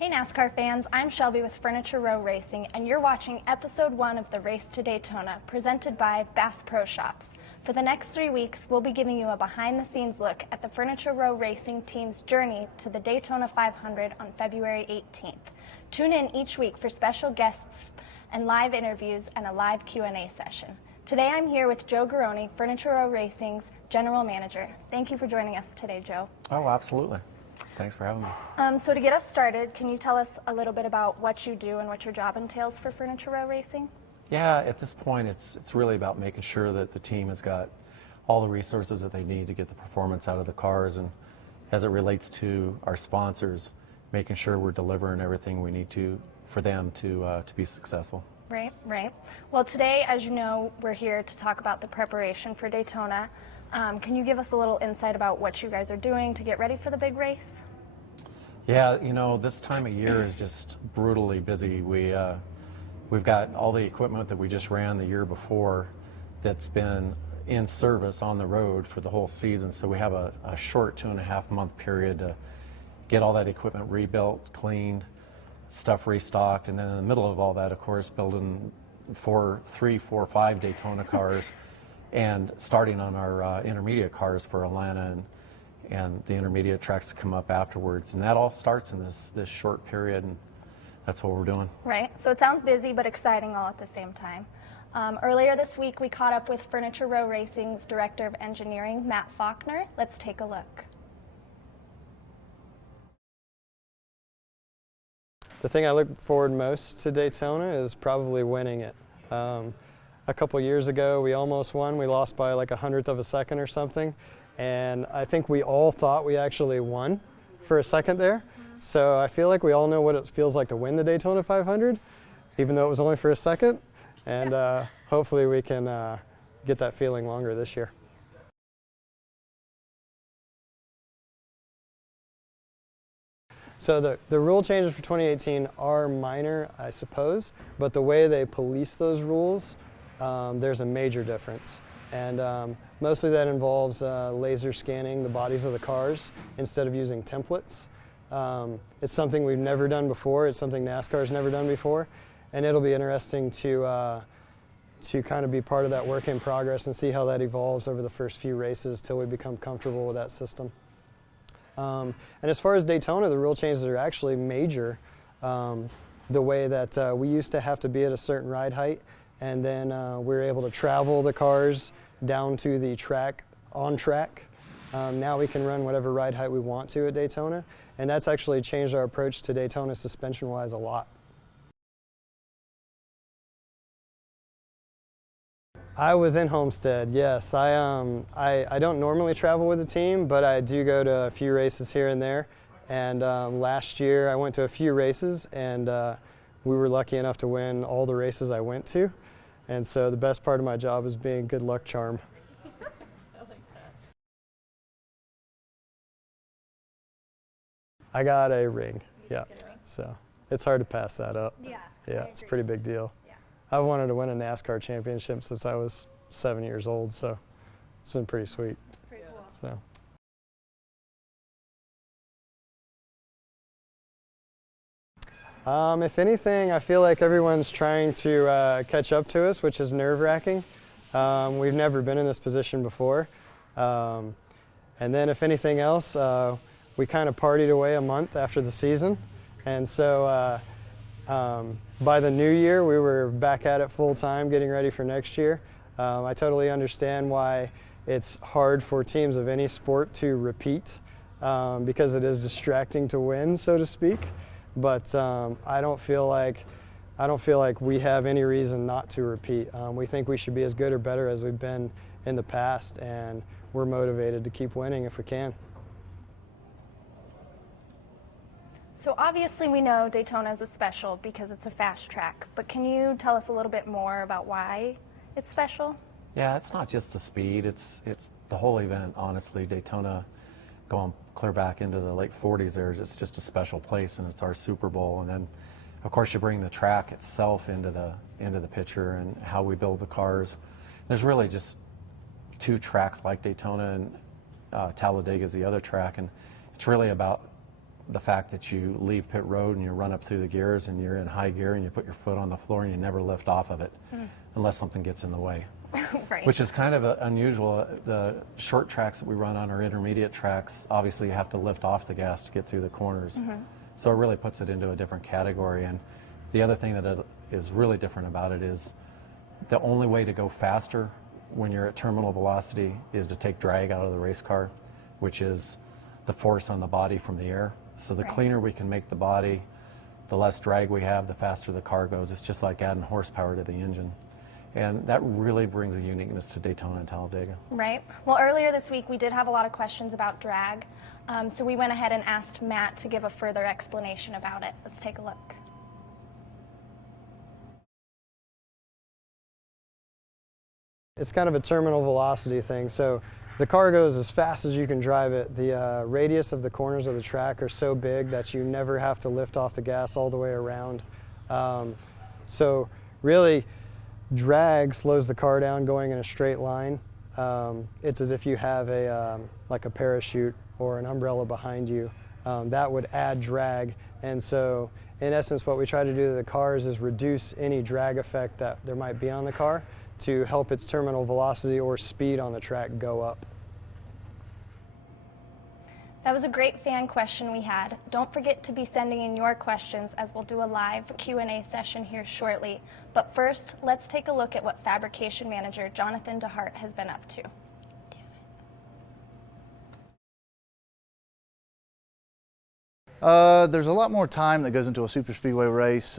Hey NASCAR fans, I'm Shelby with Furniture Row Racing, and you're watching episode 1 of the Race to Daytona, presented by Bass Pro Shops. For the next 3 weeks, we'll be giving you a behind-the-scenes look at the Furniture Row Racing team's journey to the Daytona 500 on February 18th. Tune in each week for special guests and live interviews and a live Q&A session. Today I'm here with Joe Garone, Furniture Row Racing's General Manager. Thank you for joining us today, Joe. Oh, absolutely. Thanks for having me. So to get us started, can you tell us a little bit about what you do and what your job entails for Furniture Row Racing? Yeah, at this point, it's really about making sure that the team has got all the resources that they need to get the performance out of the cars, and as it relates to our sponsors, making sure we're delivering everything we need to for them to be successful. Right. Well, today, as you know, we're here to talk about the preparation for Daytona. Can you give us a little insight about what you guys are doing to get ready for the big race? Yeah, you know, this time of year is just brutally busy. We've got all the equipment that we just ran the year before that's been in service on the road for the whole season, so we have a short 2.5 month period to get all that equipment rebuilt, cleaned, stuff restocked, and then in the middle of all that, of course, building 3, 4, 5 Daytona cars and starting on our intermediate cars for Atlanta and the intermediate tracks come up afterwards. And that all starts in this short period, and that's what we're doing. Right. So it sounds busy but exciting all at the same time. Earlier this week, we caught up with Furniture Row Racing's Director of Engineering, Matt Faulkner. Let's take a look. The thing I look forward most to Daytona is probably winning it. A couple years ago, we almost won. We lost by like 100th of a second or something. And I think we all thought we actually won for a second there. So I feel like we all know what it feels like to win the Daytona 500, even though it was only for a second. And hopefully we can get that feeling longer this year. So the rule changes for 2018 are minor, I suppose, but the way they police those rules, there's a major difference. And mostly that involves laser scanning the bodies of the cars instead of using templates. It's something we've never done before. It's something NASCAR's never done before. And it'll be interesting to kind of be part of that work in progress and see how that evolves over the first few races till we become comfortable with that system. And as far as Daytona, the rule changes are actually major. The way that we used to have to be at a certain ride height, and then we were able to travel the cars down to the track, on track. Now we can run whatever ride height we want to at Daytona, and that's actually changed our approach to Daytona suspension-wise a lot. I was in Homestead, yes. I don't normally travel with the team, but I do go to a few races here and there. And last year I went to a few races, and we were lucky enough to win all the races I went to. And so the best part of my job is being a good luck charm. I like that. I got a ring, yeah. So it's hard to pass that up. Yeah, it's a pretty big deal. Yeah. I've wanted to win a NASCAR championship since I was 7 years old, so it's been pretty sweet. Pretty cool. So. If anything, I feel like everyone's trying to catch up to us, which is nerve-wracking. We've never been in this position before. And then if anything else, we kind of partied away a month after the season. And so by the new year, we were back at it full time, getting ready for next year. I totally understand why it's hard for teams of any sport to repeat because it is distracting to win, so to speak. But I don't feel like we have any reason not to repeat. We think we should be as good or better as we've been in the past, and we're motivated to keep winning if we can. So obviously we know Daytona is a special because it's a fast track, but can you tell us a little bit more about why it's special? Yeah, it's not just the speed, it's the whole event, honestly. Daytona, going clear back into the late 40s there, it's just a special place, and it's our Super Bowl. And then of course you bring the track itself into the picture and how we build the cars. There's really just 2 tracks like Daytona, and Talladega is the other track, and it's really about the fact that you leave pit road and you run up through the gears and you're in high gear and you put your foot on the floor and you never lift off of it unless something gets in the way. Right. Which is kind of unusual. The short tracks that we run on, or intermediate tracks, obviously you have to lift off the gas to get through the corners. So it really puts it into a different category. And the other thing that is really different about it is the only way to go faster when you're at terminal velocity is to take drag out of the race car, which is the force on the body from the air. So the cleaner we can make the body, the less drag we have, the faster the car goes. It's just like adding horsepower to the engine. And that really brings a uniqueness to Daytona and Talladega. Right. Well, earlier this week we did have a lot of questions about drag, so we went ahead and asked Matt to give a further explanation about it. Let's take a look. It's kind of a terminal velocity thing. So the car goes as fast as you can drive it. The radius of the corners of the track are so big that you never have to lift off the gas all the way around. So really, drag slows the car down going in a straight line. It's as if you have like a parachute or an umbrella behind you. That would add drag. And so in essence, what we try to do to the cars is reduce any drag effect that there might be on the car to help its terminal velocity or speed on the track go up. That was a great fan question we had. Don't forget to be sending in your questions, as we'll do a live Q&A session here shortly. But first, let's take a look at what fabrication manager Jonathan DeHart has been up to. There's a lot more time that goes into a super speedway race.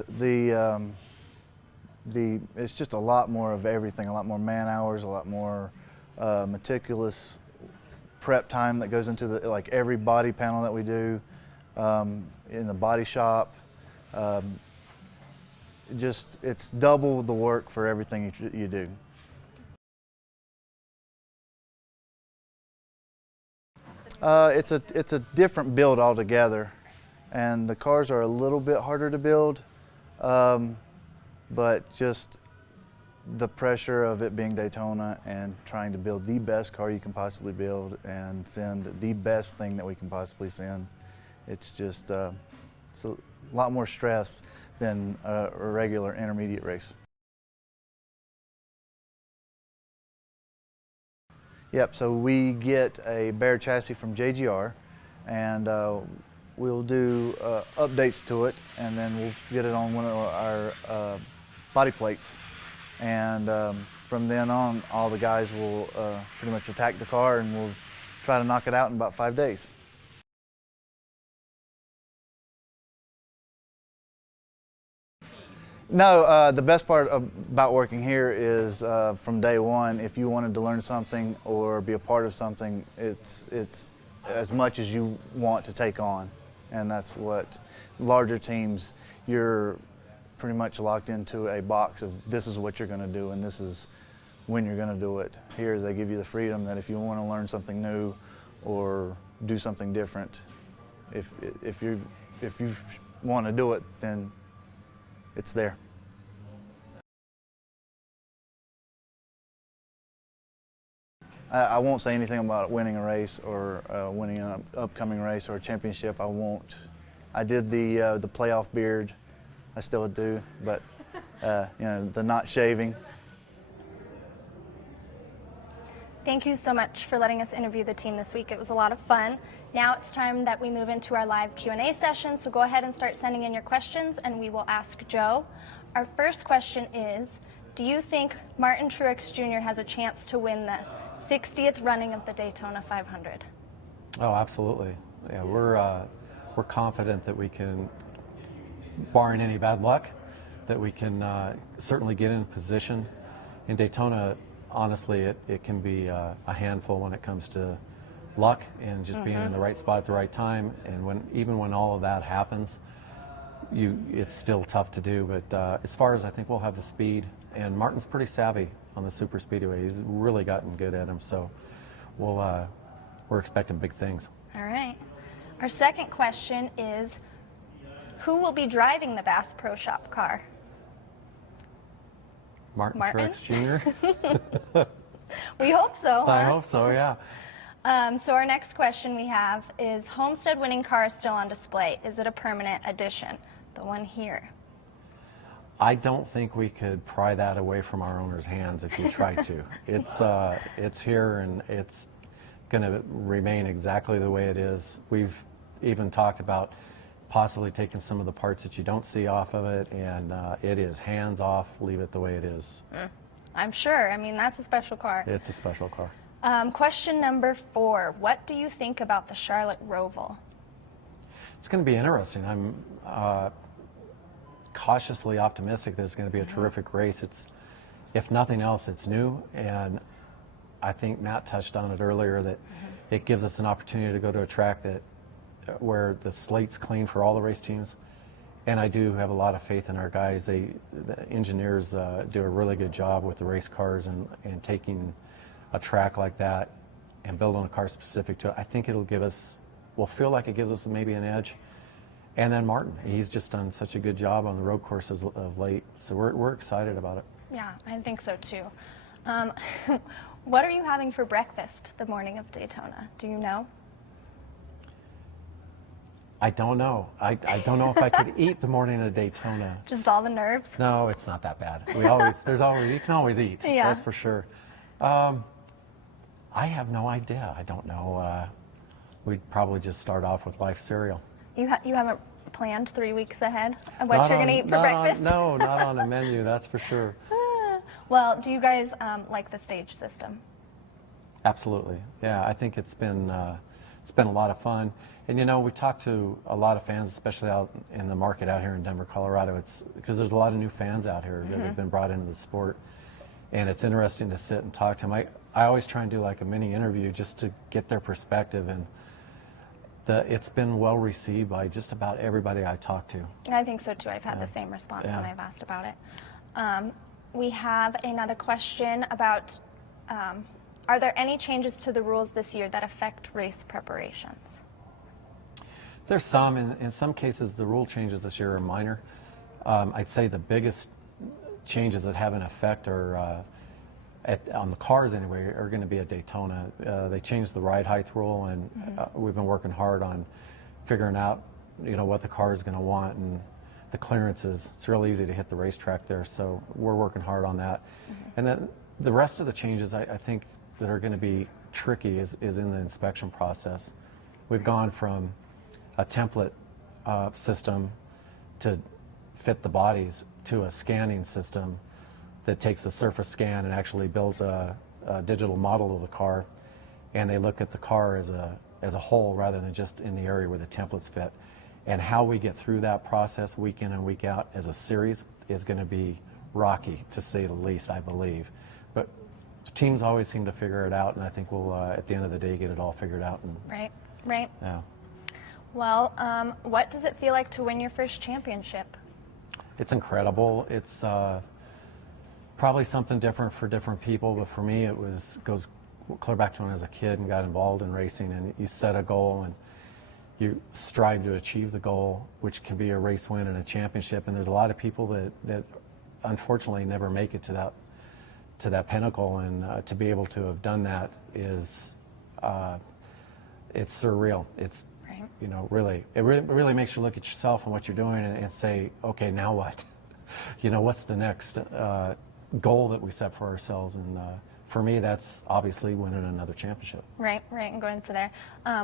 It's just a lot more of everything, a lot more man hours, a lot more meticulous prep time that goes into like every body panel that we do in the body shop. It's double the work for everything you do. It's a different build altogether, and the cars are a little bit harder to build, but just the pressure of it being Daytona and trying to build the best car you can possibly build and send the best thing that we can possibly send. It's just it's a lot more stress than a regular intermediate race. Yep, so we get a bare chassis from JGR, and we'll do updates to it, and then we'll get it on one of our body plates. And from then on, all the guys will pretty much attack the car, and we'll try to knock it out in about 5 days. No, the best part about working here is from day one, if you wanted to learn something or be a part of something, it's as much as you want to take on. And that's what larger teams, you're pretty much locked into a box of this is what you're going to do and this is when you're going to do it. Here they give you the freedom that if you want to learn something new or do something different, if you want to do it, then it's there. I won't say anything about winning a race or winning an upcoming race or a championship. I won't. I did the playoff beard. I still do, but you know, the not shaving. Thank you so much for letting us interview the team this week. It was a lot of fun. Now it's time that we move into our live Q&A session, so go ahead and start sending in your questions and we will ask Joe. Our first question is, do you think Martin Truex Jr. has a chance to win the 60th running of the Daytona 500? Oh, absolutely. Yeah, we're confident that we can, barring any bad luck, that we can certainly get in position. In Daytona, honestly, it can be a handful when it comes to luck and just being in the right spot at the right time. And even when all of that happens, it's still tough to do. But as far as I think we'll have the speed, and Martin's pretty savvy on the super speedway. He's really gotten good at him. So we're expecting big things. All right. Our second question is, who will be driving the Bass Pro Shop car? Martin Truex Jr. We hope so. I huh? hope so, yeah. So our next question we have is, Homestead winning car still on display? Is it a permanent addition? The one here. I don't think we could pry that away from our owner's hands if you tried to. It's here, and it's going to remain exactly the way it is. We've even talked about possibly taking some of the parts that you don't see off of it, and it is hands off, leave it the way it is. I'm sure. I mean, that's a special car. It's a special car. Question number 4. What do you think about the Charlotte Roval? It's going to be interesting. I'm cautiously optimistic that it's going to be a terrific race. If nothing else, it's new, and I think Matt touched on it earlier, that it gives us an opportunity to go to a track where the slate's clean for all the race teams. And I do have a lot of faith in our guys. The engineers do a really good job with the race cars and taking a track like that and building a car specific to it. I think we'll feel like it gives us maybe an edge. And then Martin, he's just done such a good job on the road courses of late. So we're excited about it. Yeah, I think so too. What are you having for breakfast the morning of Daytona? Do you know? I don't know. I don't know if I could eat the morning of Daytona. Just all the nerves? No, it's not that bad. You can always eat. Yeah. That's for sure. I have no idea. I don't know. We'd probably just start off with life cereal. You haven't planned 3 weeks ahead of what you're going to eat for breakfast? No, not on a menu, that's for sure. Well, do you guys like the stage system? Absolutely. Yeah, I think it's been a lot of fun. And you know, we talked to a lot of fans, especially out in the market out here in Denver, Colorado. It's because there's a lot of new fans out here that have been brought into the sport. And it's interesting to sit and talk to them. I always try and do like a mini interview just to get their perspective, and it's been well received by just about everybody I talk to. I think so too. I've had the same response when I've asked about it. We have another question about, are there any changes to the rules this year that affect race preparations? There's some. In some cases, the rule changes this year are minor. I'd say the biggest changes that have an effect are, on the cars anyway, are going to be at Daytona. They changed the ride height rule, and we've been working hard on figuring out, what the car is going to want and the clearances. It's real easy to hit the racetrack there, so we're working hard on that. And then the rest of the changes, I think, that are going to be tricky is in the inspection process. We've gone from a template system to fit the bodies to a scanning system that takes a surface scan and actually builds a digital model of the car, and they look at the car as a whole rather than just in the area where the templates fit. And how we get through that process week in and week out as a series is going to be rocky, to say the least, I believe. But teams always seem to figure it out, and I think we'll, at the end of the day, get it all figured out. Right. Yeah. Well, what does it feel like to win your first championship? It's incredible. It's probably something different for different people, but for me, goes clear back to when I was a kid and got involved in racing, and you set a goal and you strive to achieve the goal, which can be a race win and a championship. And there's a lot of people that unfortunately never make it to that pinnacle, and to be able to have done that is it's surreal. It's really, it really makes you look at yourself and what you're doing and say, okay, now what? What's the next goal that we set for ourselves? And for me, that's obviously winning another championship. Right, and going for there.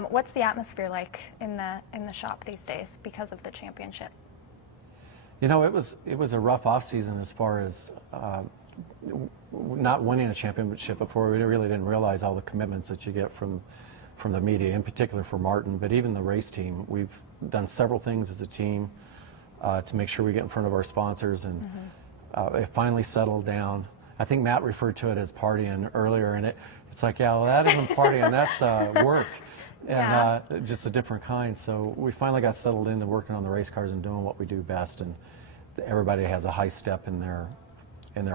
What's the atmosphere like in the shop these days because of the championship? It was a rough off season as far as not winning a championship before. We really didn't realize all the commitments that you get from the media, in particular for Martin, but even the race team. We've done several things as a team to make sure we get in front of our sponsors, and it finally settled down. I think Matt referred to it as partying earlier, and it's like, yeah, well, that isn't partying, that's work, and just a different kind. So we finally got settled into working on the race cars and doing what we do best, and everybody has a high step in their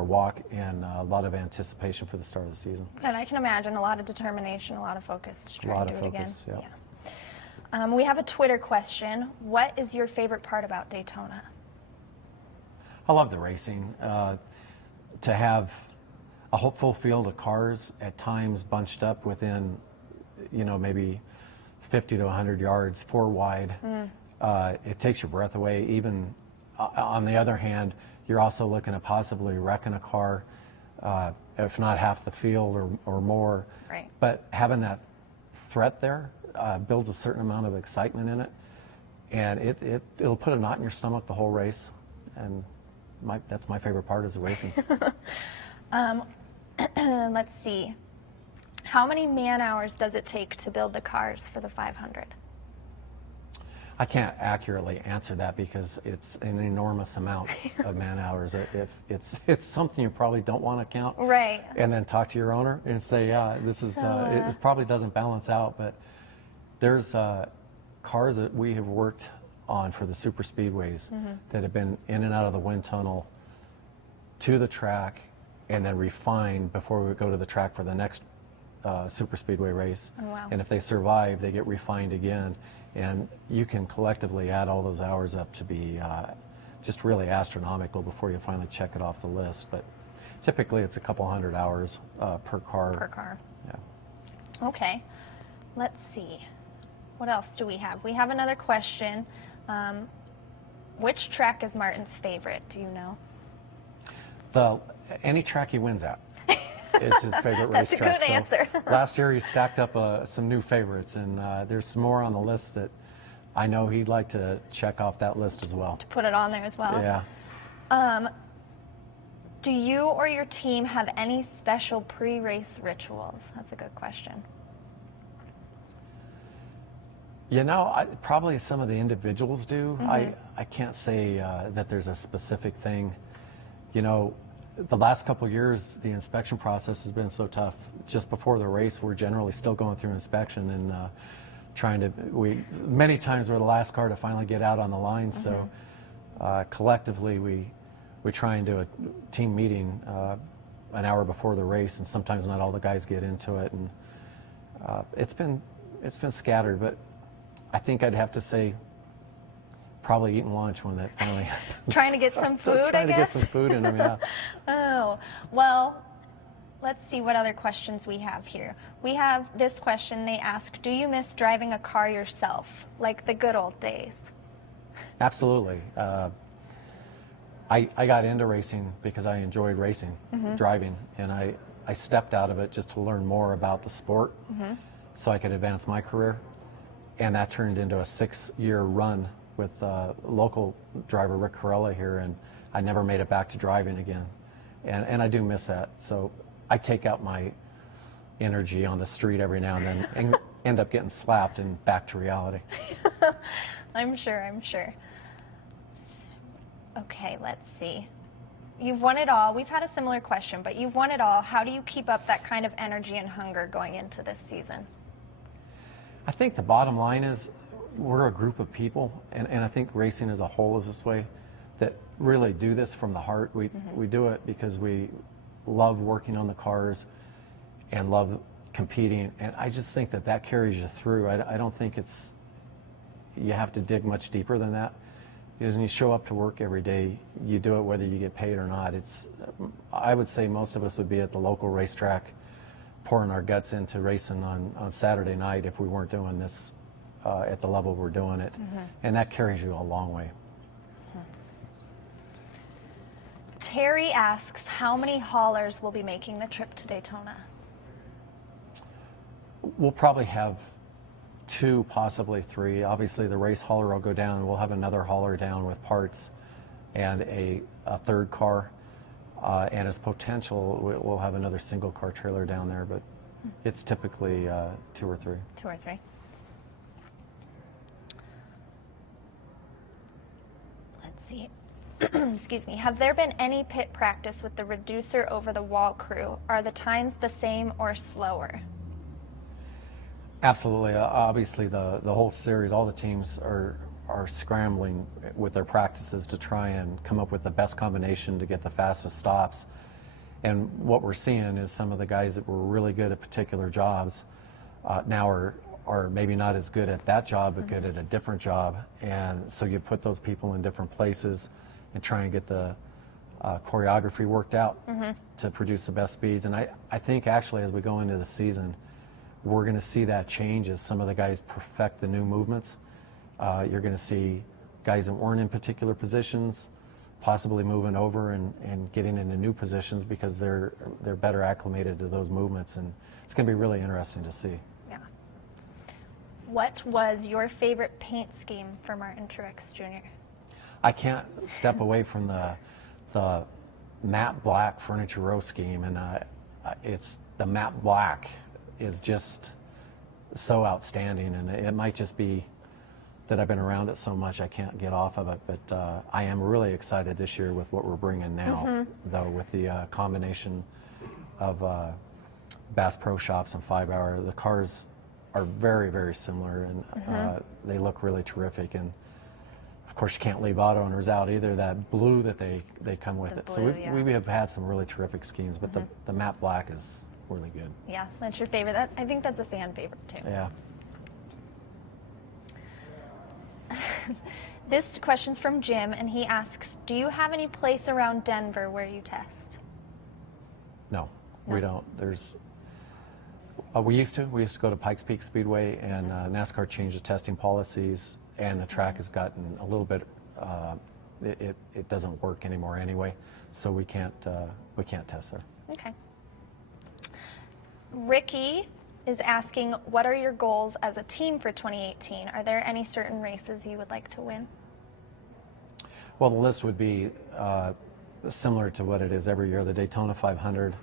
walk and a lot of anticipation for the start of the season. And I can imagine a lot of determination, a lot of focus to try and do it again. Yeah. We have a Twitter question. What is your favorite part about Daytona? I love the racing. To have a hopeful field of cars at times bunched up within, maybe 50 to 100 yards four wide, it takes your breath away. Even on the other hand, you're also looking at possibly wrecking a car, if not half the field or more. Right. But having that threat there builds a certain amount of excitement in it, and it'll put a knot in your stomach the whole race. And that's my favorite part, is the racing. Let's see. How many man hours does it take to build the cars for the 500? I can't accurately answer that because it's an enormous amount of man hours. If it's something you probably don't want to count, Right. and then talk to your owner and say, yeah, this is it probably doesn't balance out. But there's cars that we have worked on for the super speedways that have been in and out of the wind tunnel to the track and then refined before we go to the track for the next super speedway race. Oh, wow. And if they survive, they get refined again. And you can collectively add all those hours up to be just really astronomical before you finally check it off the list. But typically it's a couple hundred hours per car. Per car. Yeah. Okay. Let's see. What else do we have? We have another question. Which track is Martin's favorite? Do you know? Any track he wins at is his favorite That's racetrack. a good answer. Last year he stacked up some new favorites, and there's some more on the list that I know he'd like to check off that list as well. To put it on there as well? Yeah. Do you or your team have any special pre-race rituals? That's a good question. Probably some of the individuals do. I can't say that there's a specific thing. The last couple of years, the inspection process has been so tough. Just before the race, we're generally still going through inspection and many times we're the last car to finally get out on the line. So collectively, we try and do a team meeting an hour before the race, and sometimes not all the guys get into it. And it's been scattered, but I think I'd have to say probably eating lunch when that finally happens. Trying to get some food, I guess? Trying to get some food in them, yeah. Oh, well, let's see what other questions we have here. We have this question. They ask, do you miss driving a car yourself, like the good old days? Absolutely. I got into racing because I enjoyed racing, driving, and I stepped out of it just to learn more about the sport so I could advance my career. And that turned into a 6-year run with local driver Rick Corella here, and I never made it back to driving again. And I do miss that. So I take out my energy on the street every now and then and end up getting slapped and back to reality. I'm sure. Okay, let's see. You've won it all. We've had a similar question, but you've won it all. How do you keep up that kind of energy and hunger going into this season? I think the bottom line is we're a group of people, and I think racing as a whole is this way, that really do this from the heart. We do it because we love working on the cars and love competing, and I just think that carries you through. I don't think you have to dig much deeper than that. Because when you show up to work every day, you do it whether you get paid or not. I would say most of us would be at the local racetrack pouring our guts into racing on Saturday night if we weren't doing this at the level we're doing it. And that carries you a long way. Terry asks, how many haulers will be making the trip to Daytona? We'll probably have 2, possibly 3. Obviously, the race hauler will go down. We'll have another hauler down with parts and a third car. And as potential, we'll have another single car trailer down there, but it's typically 2 or 3. 2 or 3. Let's see. Excuse me. Have there been any pit practice with the reducer over the wall crew? Are the times the same or slower? Absolutely. Obviously, the whole series, all the teams are scrambling with their practices to try and come up with the best combination to get the fastest stops. And what we're seeing is some of the guys that were really good at particular jobs now are maybe not as good at that job, but good at a different job. And so you put those people in different places and try and get the choreography worked out to produce the best speeds. And I think actually as we go into the season, we're going to see that change as some of the guys perfect the new movements. You're going to see guys that weren't in particular positions possibly moving over and getting into new positions because they're better acclimated to those movements, and it's going to be really interesting to see. Yeah. What was your favorite paint scheme for Martin Truex Jr.? I can't step away from the matte black furniture row scheme, and it's the matte black is just so outstanding, and it might just be that I've been around it so much I can't get off of it, but I am really excited this year with what we're bringing now, though, with the combination of Bass Pro Shops and 5 Hour. The cars are very, very similar, and they look really terrific, and of course you can't leave auto owners out either, that blue that they come with it. Blue, So we have had some really terrific schemes, but the matte black is really good. Yeah, that's your favorite. I think that's a fan favorite too. Yeah. This question's from Jim, and he asks, do you have any place around Denver where you test? No, we don't. There's we used to go to Pikes Peak Speedway, and NASCAR changed the testing policies, and the track has gotten a little bit it doesn't work anymore anyway, so we can't test there. Okay. Ricky is asking, what are your goals as a team for 2018? Are there any certain races you would like to win? Well, the list would be similar to what it is every year. The Daytona 500,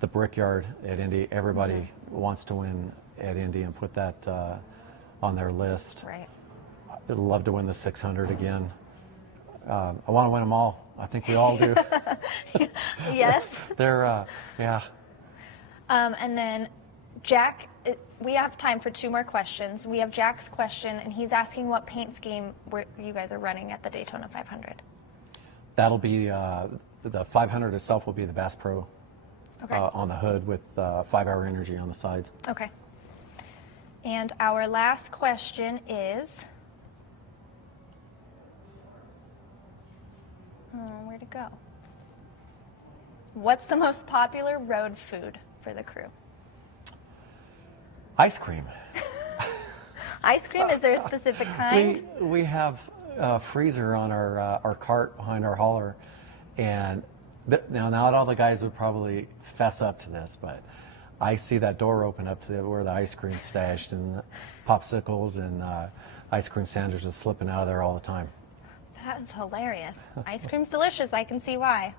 the Brickyard at Indy. Everybody wants to win at Indy and put that on their list. Right. I'd love to win the 600 again. I want to win them all. I think we all do. Yes. They're, yeah. And then Jack, we have time for 2 more questions. We have Jack's question, and he's asking what paint scheme you guys are running at the Daytona 500. That'll be, the 500 itself will be the Bass Pro on the hood with 5 Hour Energy on the sides. Okay. And our last question is, where'd it go? What's the most popular road food for the crew? Ice cream. Ice cream? Is there a specific kind? We have a freezer on our cart behind our hauler, and now not all the guys would probably fess up to this, but I see that door open up to where the ice cream's stashed, and popsicles and ice cream sandwiches slipping out of there all the time. That is hilarious. Ice cream's delicious. I can see why.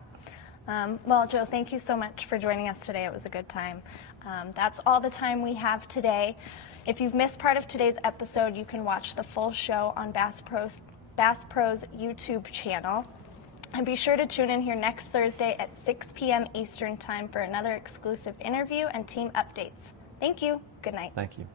Well, Joe, thank you so much for joining us today. It was a good time. That's all the time we have today. If you've missed part of today's episode, you can watch the full show on Bass Pro's YouTube channel. And be sure to tune in here next Thursday at 6 p.m. Eastern Time for another exclusive interview and team updates. Thank you. Good night. Thank you.